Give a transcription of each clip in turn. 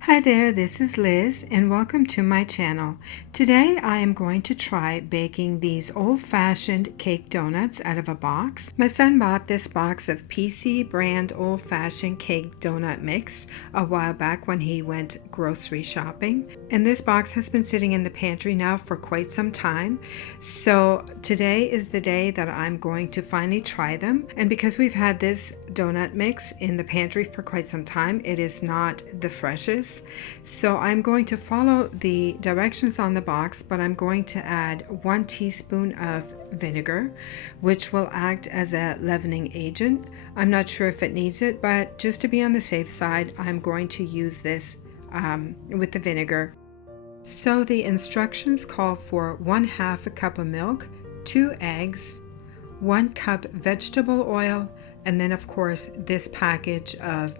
Hi there, this is Liz and welcome to my channel. Today I am going to try baking these old-fashioned cake donuts out of a box. My son bought this box of PC brand old-fashioned cake donut mix a while back when he went grocery shopping. And this box has been sitting in the pantry now for quite some time. So today is the day that I'm going to finally try them. And because we've had this donut mix in the pantry for quite some time, it is not the freshest. So I'm going to follow the directions on the box, but I'm going to add 1 teaspoon of vinegar, which will act as a leavening agent. I'm not sure if it needs it, but just to be on the safe side, I'm going to use this with the vinegar. So the instructions call for 1/2 a cup of milk, 2 eggs, 1 cup vegetable oil, and then of course this package of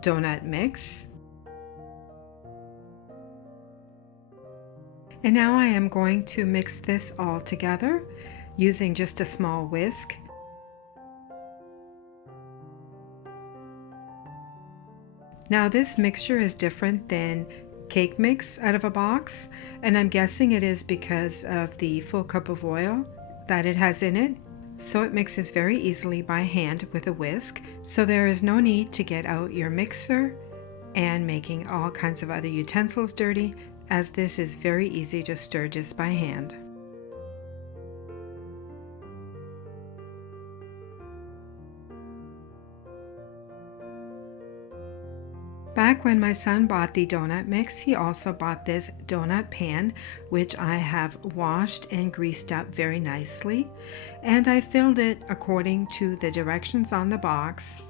donut mix. And now I am going to mix this all together using just a small whisk. Now this mixture is different than cake mix out of a box, and I'm guessing it is because of the full cup of oil that it has in it. So it mixes very easily by hand with a whisk, so there is no need to get out your mixer and making all kinds of other utensils dirty, as this is very easy to stir just by hand. Back when my son bought the donut mix, he also bought this donut pan, which I have washed and greased up very nicely, and I filled it according to the directions on the box,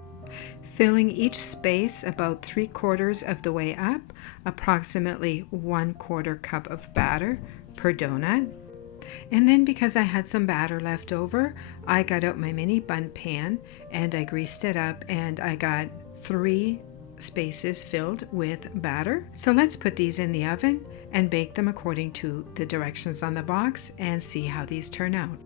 filling each space about 3/4 of the way up, approximately 1/4 cup of batter per donut. And then because I had some batter left over, I got out my mini bun pan and I greased it up, and I got 3 spaces filled with batter. So let's put these in the oven and bake them according to the directions on the box and see how these turn out.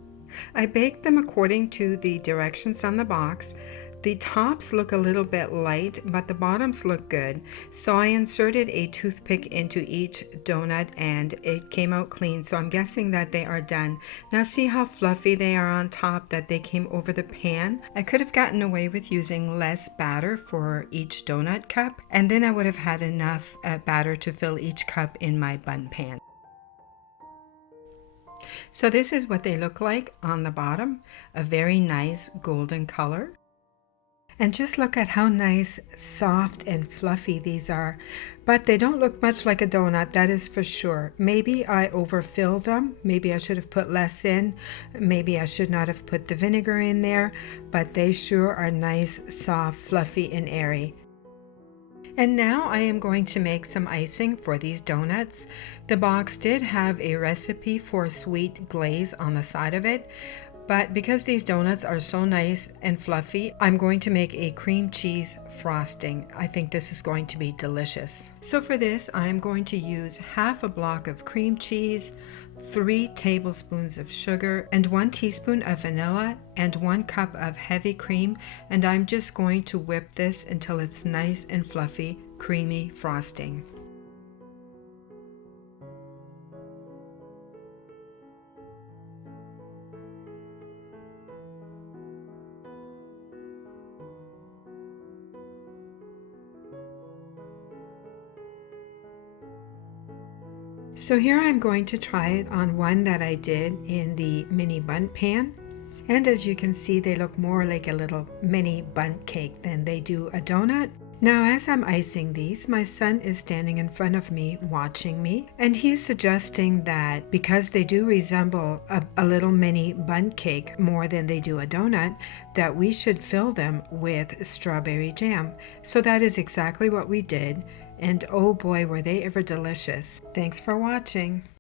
I baked them according to the directions on the box. The tops look a little bit light, but the bottoms look good. So I inserted a toothpick into each donut and it came out clean. So I'm guessing that they are done. Now see how fluffy they are on top, that they came over the pan? I could have gotten away with using less batter for each donut cup, and then I would have had enough batter to fill each cup in my bun pan. So this is what they look like on the bottom, a very nice golden color. And just look at how nice, soft, and fluffy these are. But they don't look much like a donut, that is for sure. Maybe I overfill them. Maybe I should have put less in. Maybe I should not have put the vinegar in there. But they sure are nice, soft, fluffy, and airy. And now I am going to make some icing for these donuts. The box did have a recipe for sweet glaze on the side of it. But because these donuts are so nice and fluffy, I'm going to make a cream cheese frosting. I think this is going to be delicious. So for this, I'm going to use 1/2 block of cream cheese, 3 tablespoons of sugar, and 1 teaspoon of vanilla, and 1 cup of heavy cream. And I'm just going to whip this until it's nice and fluffy, creamy frosting. So here I'm going to try it on one that I did in the mini bun pan. And as you can see, they look more like a little mini bun cake than they do a donut. Now as I'm icing these, my son is standing in front of me watching me, and he is suggesting that because they do resemble a little mini bun cake more than they do a donut, that we should fill them with strawberry jam. So that is exactly what we did. And oh boy, were they ever delicious. Thanks for watching.